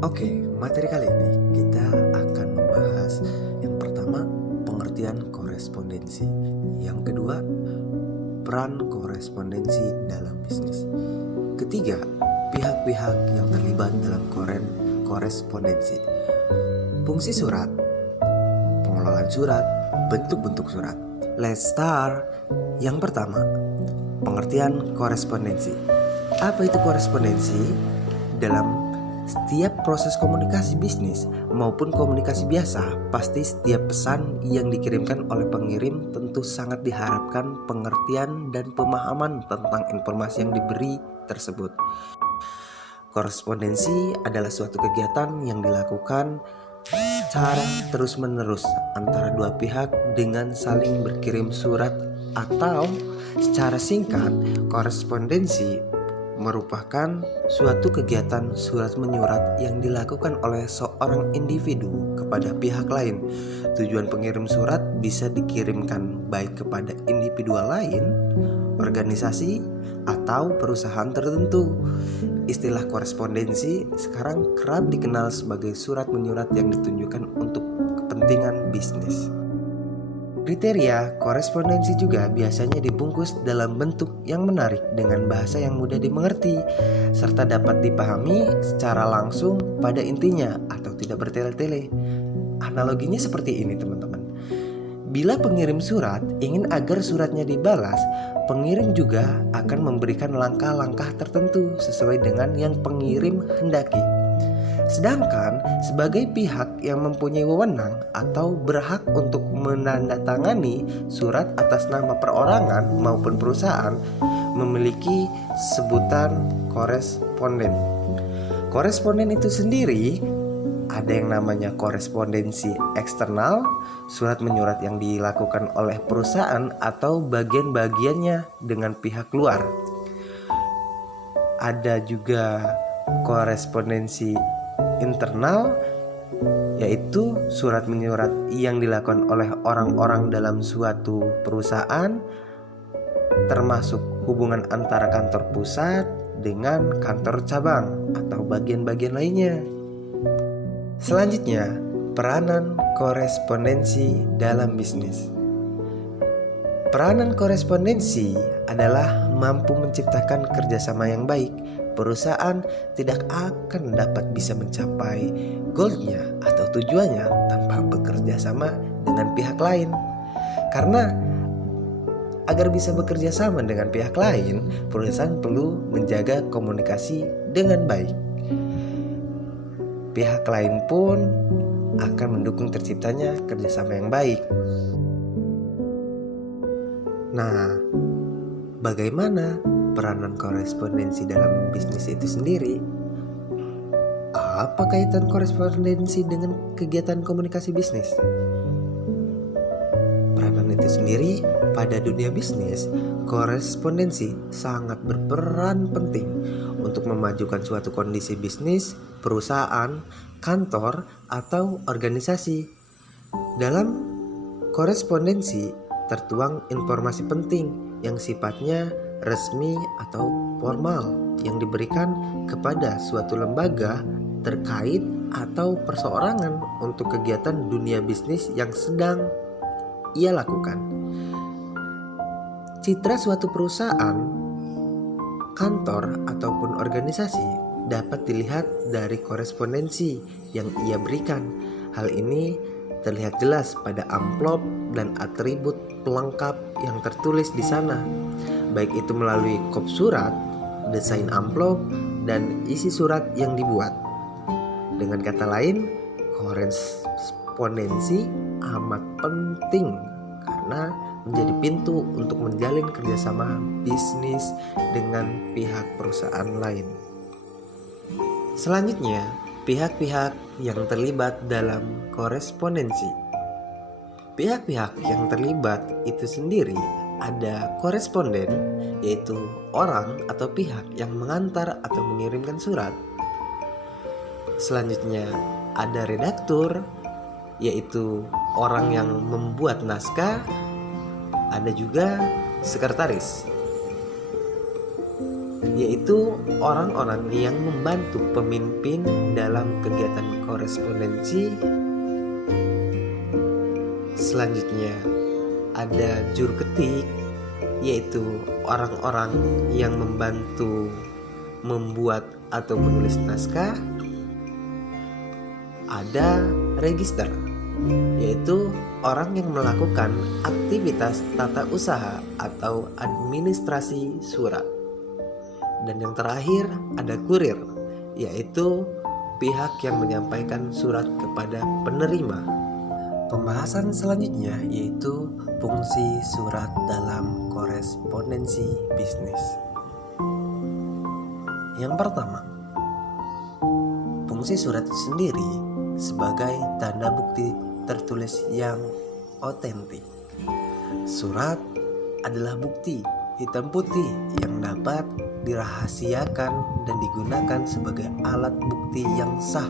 Oke, materi kali ini kita akan membahas yang pertama, pengertian korespondensi. Yang kedua, peran korespondensi dalam bisnis. Ketiga, pihak-pihak yang terlibat dalam korespondensi. Fungsi surat, pengelolaan surat, bentuk-bentuk surat. Let's start. Yang pertama, pengertian korespondensi. Apa itu korespondensi? Dalam setiap proses komunikasi bisnis maupun komunikasi biasa, pasti setiap pesan yang dikirimkan oleh pengirim tentu sangat diharapkan pengertian dan pemahaman tentang informasi yang diberi tersebut. Korespondensi adalah suatu kegiatan yang dilakukan secara terus-menerus antara dua pihak dengan saling berkirim surat, atau secara singkat, korespondensi merupakan suatu kegiatan surat menyurat yang dilakukan oleh seorang individu kepada pihak lain. Tujuan pengirim surat bisa dikirimkan baik kepada individual lain, organisasi, atau perusahaan tertentu. Istilah korespondensi sekarang kerap dikenal sebagai surat menyurat yang ditunjukkan untuk kepentingan bisnis. Kriteria korespondensi juga biasanya dibungkus dalam bentuk yang menarik dengan bahasa yang mudah dimengerti serta dapat dipahami secara langsung pada intinya atau tidak bertele-tele. Analoginya seperti ini, teman-teman. Bila pengirim surat ingin agar suratnya dibalas, pengirim juga akan memberikan langkah-langkah tertentu sesuai dengan yang pengirim hendaki. Sedangkan sebagai pihak yang mempunyai wewenang atau berhak untuk menandatangani surat atas nama perorangan maupun perusahaan memiliki sebutan koresponden. Koresponden itu sendiri ada yang namanya korespondensi eksternal, surat menyurat yang dilakukan oleh perusahaan atau bagian-bagiannya dengan pihak luar. Ada juga korespondensi internal, yaitu surat menyurat yang dilakukan oleh orang-orang dalam suatu perusahaan, termasuk hubungan antara kantor pusat dengan kantor cabang atau bagian-bagian lainnya. Selanjutnya, peranan korespondensi dalam bisnis. Peranan korespondensi adalah mampu menciptakan kerjasama yang baik. Perusahaan tidak akan dapat bisa mencapai goalnya atau tujuannya tanpa bekerja sama dengan pihak lain. Karena agar bisa bekerja sama dengan pihak lain, perusahaan perlu menjaga komunikasi dengan baik. Pihak lain pun akan mendukung terciptanya kerjasama yang baik. Nah, bagaimana peranan korespondensi dalam bisnis itu sendiri? Apa kaitan korespondensi dengan kegiatan komunikasi bisnis? Peranan itu sendiri pada dunia bisnis, korespondensi sangat berperan penting untuk memajukan suatu kondisi bisnis, perusahaan, kantor, atau organisasi. Dalam korespondensi tertuang informasi penting yang sifatnya resmi atau formal yang diberikan kepada suatu lembaga terkait atau perseorangan untuk kegiatan dunia bisnis yang sedang ia lakukan. Citra suatu perusahaan, kantor, ataupun organisasi dapat dilihat dari korespondensi yang ia berikan. Hal ini terlihat jelas pada amplop dan atribut pelengkap yang tertulis di sana, baik itu melalui kop surat, desain amplop, dan isi surat yang dibuat. Dengan kata lain, korespondensi amat penting karena menjadi pintu untuk menjalin kerjasama bisnis dengan pihak perusahaan lain. Selanjutnya, pihak-pihak yang terlibat dalam korespondensi. Pihak-pihak yang terlibat itu sendiri ada koresponden, yaitu orang atau pihak yang mengantar atau mengirimkan surat. Selanjutnya ada redaktur, yaitu orang yang membuat naskah. Ada juga sekretaris, yaitu orang-orang yang membantu pemimpin dalam kegiatan korespondensi. Selanjutnya ada juru ketik, yaitu orang-orang yang membantu membuat atau menulis naskah. Ada register, yaitu orang yang melakukan aktivitas tata usaha atau administrasi surat. Dan yang terakhir ada kurir, yaitu pihak yang menyampaikan surat kepada penerima. Pembahasan selanjutnya yaitu fungsi surat dalam korespondensi bisnis. Yang pertama, fungsi surat itu sendiri sebagai tanda bukti tertulis yang otentik. Surat adalah bukti hitam putih yang dapat dirahasiakan dan digunakan sebagai alat bukti yang sah.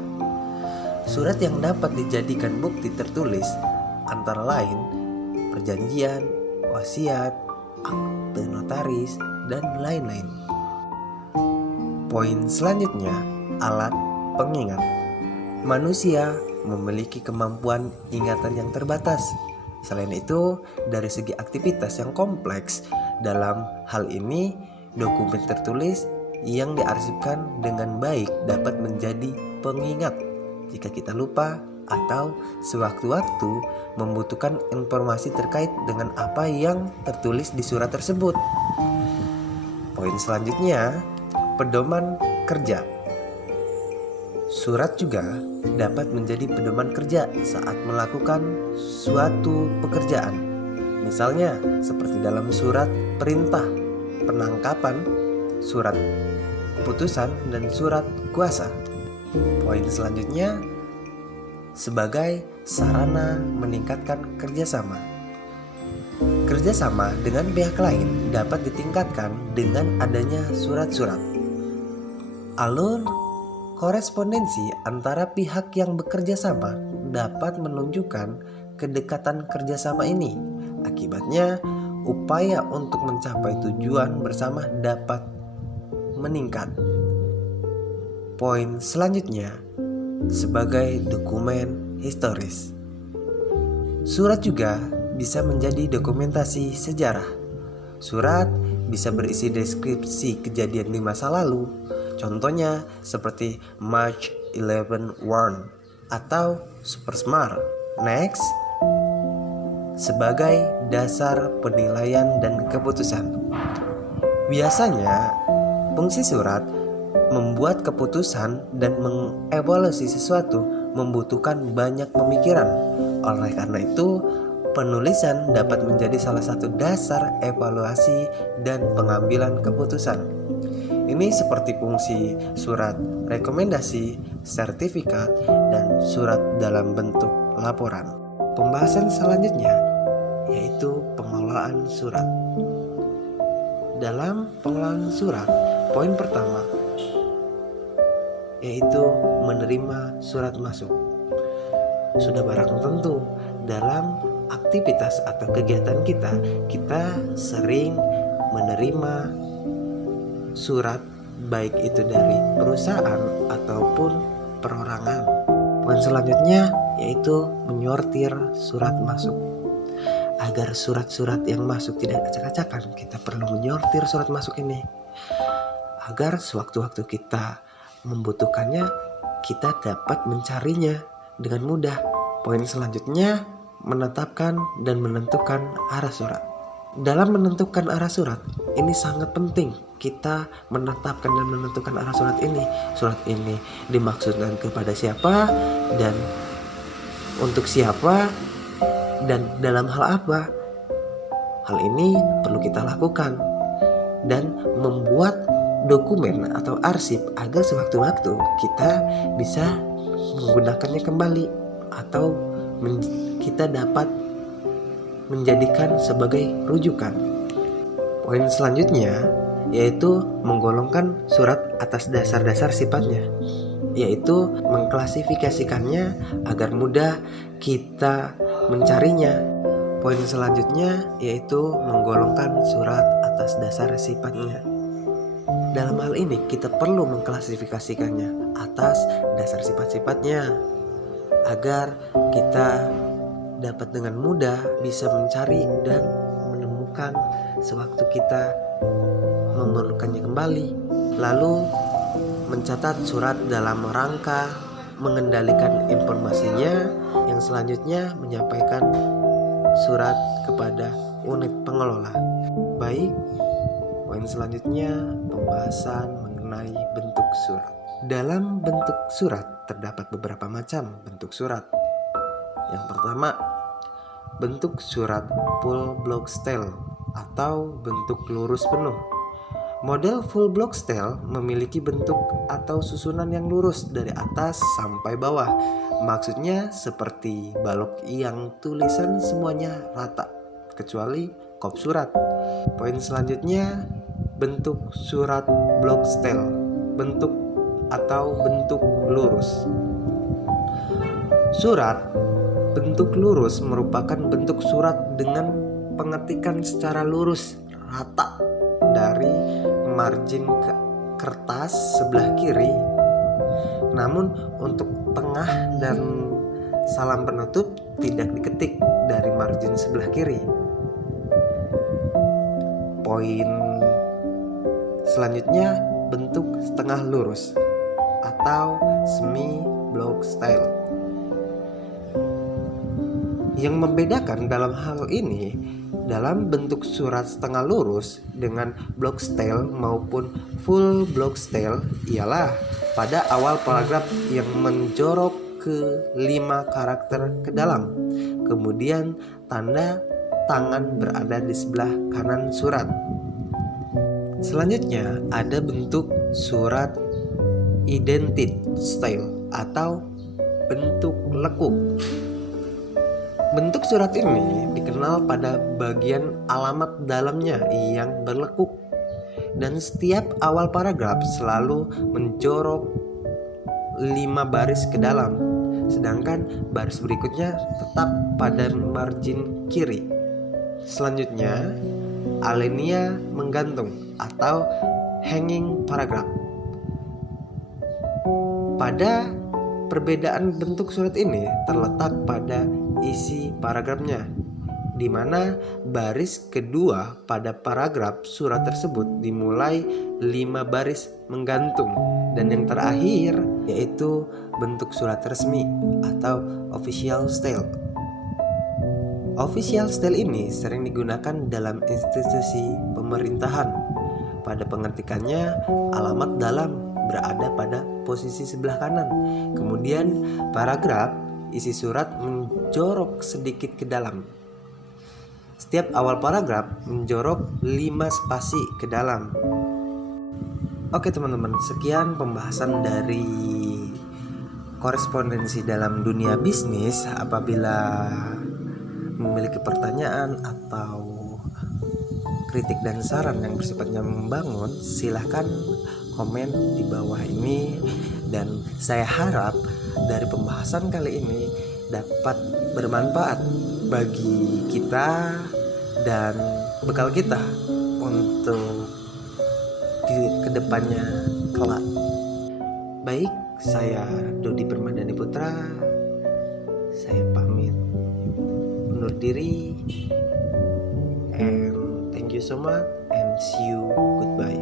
Surat yang dapat dijadikan bukti tertulis antara lain perjanjian, wasiat, akte notaris, dan lain-lain. Poin selanjutnya, alat pengingat. Manusia memiliki kemampuan ingatan yang terbatas. Selain itu, dari segi aktivitas yang kompleks, dalam hal ini dokumen tertulis yang diarsipkan dengan baik dapat menjadi pengingat jika kita lupa atau sewaktu-waktu membutuhkan informasi terkait dengan apa yang tertulis di surat tersebut. Poin selanjutnya, pedoman kerja. Surat juga dapat menjadi pedoman kerja saat melakukan suatu pekerjaan. Misalnya seperti dalam surat perintah penangkapan, surat putusan, dan surat kuasa. Poin selanjutnya, sebagai sarana meningkatkan kerjasama. Kerjasama dengan pihak lain dapat ditingkatkan dengan adanya surat-surat. Alur korespondensi antara pihak yang bekerja sama dapat menunjukkan kedekatan kerjasama ini. Akibatnya, upaya untuk mencapai tujuan bersama dapat meningkat. Poin selanjutnya, sebagai dokumen historis. Surat juga bisa menjadi dokumentasi sejarah. Surat bisa berisi deskripsi kejadian di masa lalu. Contohnya seperti March 11 Warn atau Supersmart. Next, sebagai dasar penilaian dan keputusan. Biasanya, fungsi surat membuat keputusan dan mengevaluasi sesuatu membutuhkan banyak pemikiran. Oleh karena itu, penulisan dapat menjadi salah satu dasar evaluasi dan pengambilan keputusan. Ini seperti fungsi surat rekomendasi, sertifikat, dan surat dalam bentuk laporan. Pembahasan selanjutnya yaitu pengelolaan surat. Dalam pengelolaan surat, poin pertama yaitu menerima surat masuk. Sudah barang tentu dalam aktivitas atau kegiatan kita sering menerima surat, baik itu dari perusahaan ataupun perorangan. Poin selanjutnya yaitu menyortir surat masuk. Agar surat-surat yang masuk tidak acak-acakan, kita perlu menyortir surat masuk ini agar sewaktu-waktu kita membutuhkannya, kita dapat mencarinya dengan mudah. Poin selanjutnya, menetapkan dan menentukan arah surat. Dalam menentukan arah surat, ini sangat penting. Kita menetapkan dan menentukan arah surat ini. Surat ini dimaksudkan kepada siapa dan untuk siapa dan dalam hal apa. Hal ini perlu kita lakukan dan membuat dokumen atau arsip agar sewaktu-waktu kita bisa menggunakannya kembali atau kita dapat menjadikan sebagai rujukan. Poin selanjutnya yaitu menggolongkan surat atas dasar-dasar sifatnya, yaitu mengklasifikasikannya agar mudah kita mencarinya. Poin selanjutnya yaitu menggolongkan surat atas dasar sifatnya. Dalam hal ini kita perlu mengklasifikasikannya atas dasar sifat-sifatnya agar kita dapat dengan mudah bisa mencari dan menemukan sewaktu kita memerlukannya kembali. Lalu mencatat surat dalam rangka mengendalikan informasinya, yang selanjutnya menyampaikan surat kepada unit pengelola. Baik, poin selanjutnya pembahasan mengenai bentuk surat. Dalam bentuk surat terdapat beberapa macam bentuk surat. Yang pertama, bentuk surat full block style atau bentuk lurus penuh. Model full block style memiliki bentuk atau susunan yang lurus dari atas sampai bawah. Maksudnya seperti balok yang tulisan semuanya rata, kecuali kop surat. Poin selanjutnya, bentuk surat block style, bentuk atau bentuk lurus. Surat bentuk lurus merupakan bentuk surat dengan pengetikan secara lurus, rata dari margin ke kertas sebelah kiri. Namun untuk tengah dan salam penutup tidak diketik dari margin sebelah kiri. Poin selanjutnya, bentuk setengah lurus atau semi block style. Yang membedakan dalam hal ini, dalam bentuk surat setengah lurus dengan block style maupun full block style ialah pada awal paragraf yang menjorok ke 5 karakter ke dalam. Kemudian tanda tangan berada di sebelah kanan surat. Selanjutnya ada bentuk surat indented style atau bentuk lekuk. Bentuk surat ini dikenal pada bagian alamat dalamnya yang berlekuk, dan setiap awal paragraf selalu menjorok 5 baris ke dalam, sedangkan baris berikutnya tetap pada margin kiri. Selanjutnya, alinea menggantung atau hanging paragraph. Pada perbedaan bentuk surat ini terletak pada isi paragrafnya, di mana baris kedua pada paragraf surat tersebut dimulai 5 baris menggantung, dan yang terakhir yaitu bentuk surat resmi atau official style. Official style ini sering digunakan dalam institusi pemerintahan. Pada pengetikannya, alamat dalam berada pada posisi sebelah kanan. Kemudian paragraf isi surat menjorok sedikit ke dalam. Setiap awal paragraf menjorok 5 spasi ke dalam. Oke teman-teman, sekian pembahasan dari korespondensi dalam dunia bisnis. Apabila memiliki pertanyaan atau kritik dan saran yang bersifatnya membangun, silahkan komen di bawah ini, dan saya harap dari pembahasan kali ini dapat bermanfaat bagi kita dan bekal kita untuk di kedepannya kelak. Baik, saya Dodi Permadani Putra, saya pamit undur diri, and thank you so much and see you, goodbye.